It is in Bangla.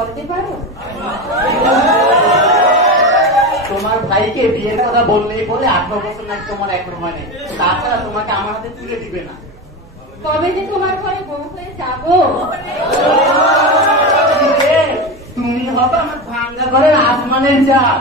বলতে পারো? তোমার ভাইকে বিয়ের কথা বললেই বলে 8 বছর নাকি তোমার এখন হয় নাই, তাছাড়া তোমাকে আমার হাতে তুলে দিবে না। কবে যে তোমার ঘরে বউ হয়ে যাবো? তুমি হবে আমার ভাঙ্গা ঘরের আসমানের চাপ।